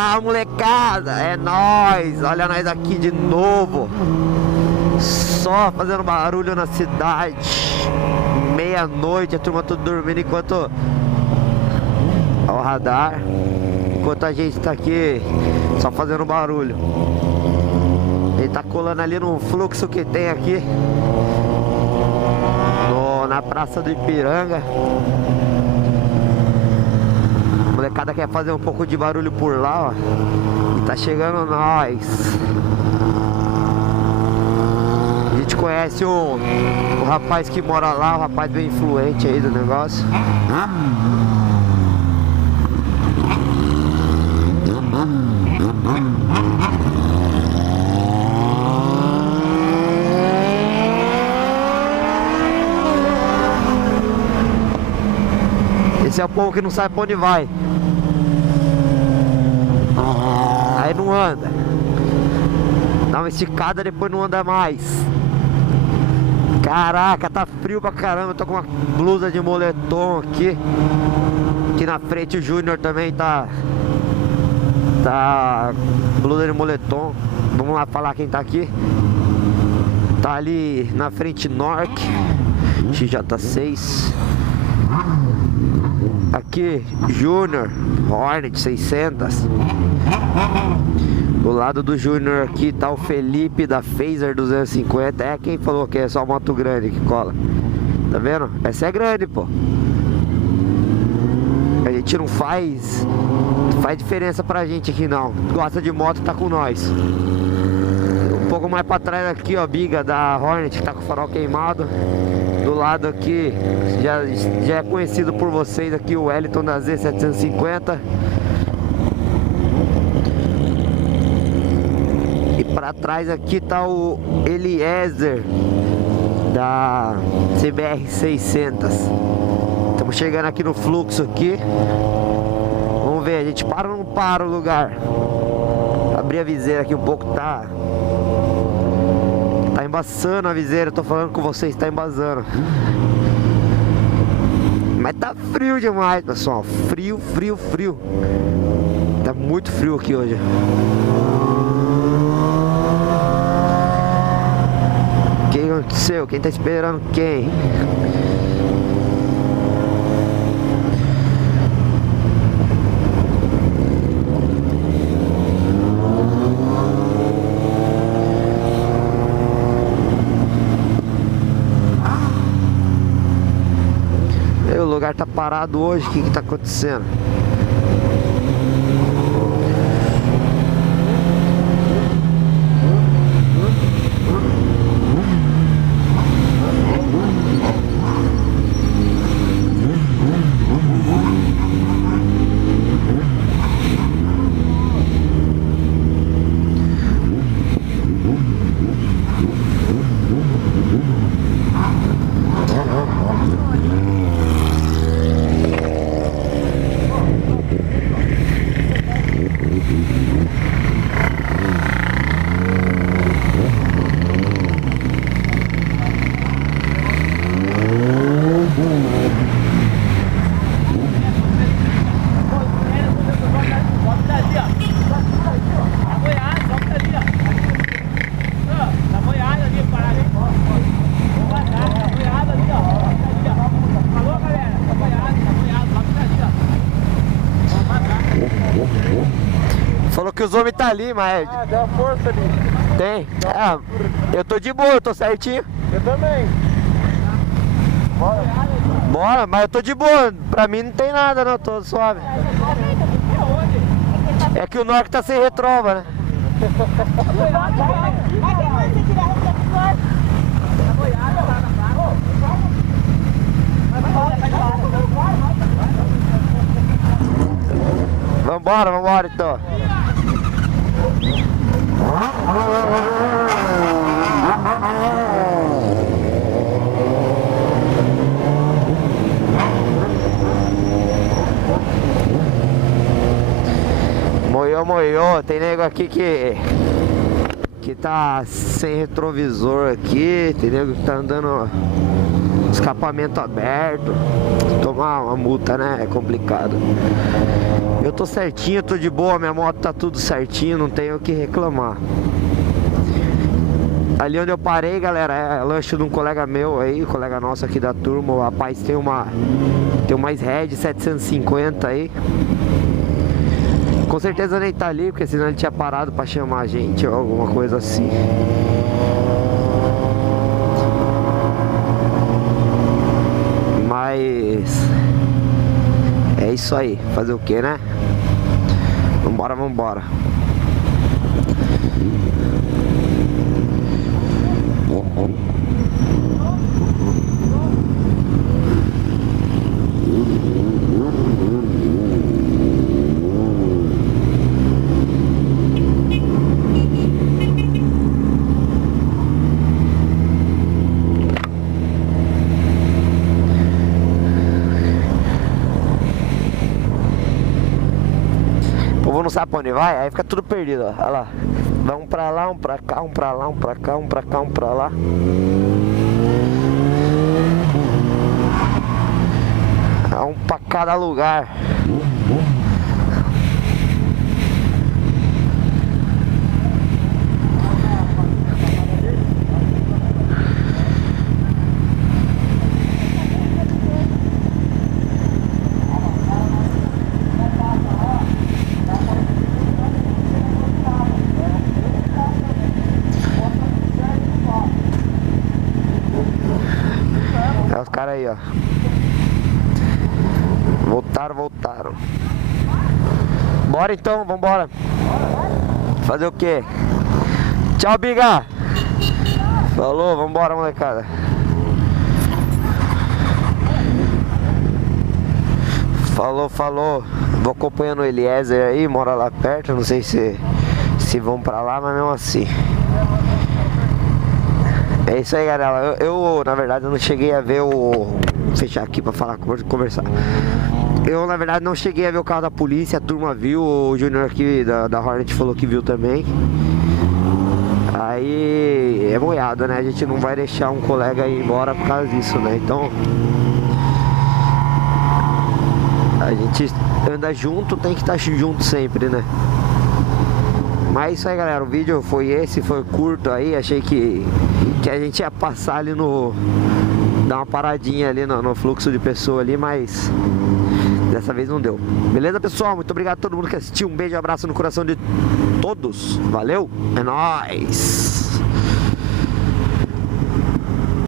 Ah, molecada, é nóis. Olha nós aqui de novo. Só fazendo barulho na cidade. Meia-noite, a turma tudo dormindo enquanto... Ó o radar. Enquanto a gente tá aqui só fazendo barulho. Ele tá colando ali no fluxo que tem aqui na Praça do Ipiranga. A molecada quer fazer um pouco de barulho por lá, ó. E tá chegando nós. A gente conhece o rapaz que mora lá, o rapaz bem influente aí do negócio. Esse é o povo que não sabe pra onde vai. Aí não anda. Dá uma esticada, depois não anda mais. Caraca, tá frio pra caramba. Eu tô com uma blusa de moletom aqui. Aqui na frente o Júnior também tá blusa de moletom. Vamos lá falar quem tá aqui. Tá ali na frente Nork XJ6. Aqui Júnior Hornet 600. Do lado do Júnior aqui tá o Felipe da Phaser 250. É quem falou que é só moto grande que cola. Tá vendo? Essa é grande, pô. A gente não faz diferença pra gente aqui não. Gosta de moto, tá com nós. Um pouco mais pra trás aqui, ó, Biga da Hornet, que tá com o farol queimado. Do lado aqui, já é conhecido por vocês aqui, o Wellington da Z750. E pra trás aqui tá o Eliezer da CBR 600. Estamos chegando aqui no fluxo aqui. Vamos ver, a gente para ou não para o lugar? Abrir a viseira aqui um pouco, tá embaçando a viseira. Eu tô falando com vocês, tá embasando. Mas tá frio demais, pessoal. Frio, frio, frio. Tá muito frio aqui hoje. O que aconteceu? Quem tá esperando quem? O lugar tá parado hoje, o que tá acontecendo? Falou que os homens tá ali, mas... Ah, deu uma força ali. Tem? Ah, eu tô de boa, eu tô certinho. Eu também. Bora. Bora, mas eu tô de boa. Pra mim não tem nada, não, tô suave. É que o Norte tá sem retrova, né? Vambora então. Moiô, tem nego aqui que tá sem retrovisor aqui, tem nego que tá andando escapamento aberto. Tomar uma multa, né? É complicado. Eu tô certinho, tô de boa, minha moto tá tudo certinho, não tenho o que reclamar. Ali onde eu parei, galera, é lanche de um colega meu aí, colega nosso aqui da turma. O rapaz tem uma Red 750 aí. Com certeza nem tá ali, porque senão ele tinha parado pra chamar a gente ou alguma coisa assim. Mas é isso aí, fazer o que, né? Vambora, vambora. O povo não sabe pra onde vai, aí fica tudo perdido, ó. Olha lá. Vai um pra lá, um pra cá, um pra lá, um pra cá, um pra cá, um pra lá. É um pra cada lugar. É os caras aí, ó. Voltaram. Bora então, vambora. Fazer o quê? Tchau, Biga. Falou, vambora, molecada. Falou. Vou acompanhando o Eliezer aí, mora lá perto. Não sei se vão pra lá, mas mesmo assim. É isso aí, galera. Eu na verdade não cheguei a ver o... Vou fechar aqui pra falar, conversar. Eu na verdade não cheguei a ver o carro da polícia. A turma viu, o Júnior aqui da Hornet falou que viu também. Aí é moiado, né? A gente não vai deixar um colega ir embora por causa disso, né? Então a gente anda junto, tem que estar junto sempre, né? Mas é isso aí, galera, o vídeo foi esse, foi curto aí. Achei que a gente ia passar ali no... dar uma paradinha ali no fluxo de pessoa ali, mas dessa vez não deu. Beleza, pessoal? Muito obrigado a todo mundo que assistiu. Um beijo e abraço no coração de todos. Valeu, é nóis!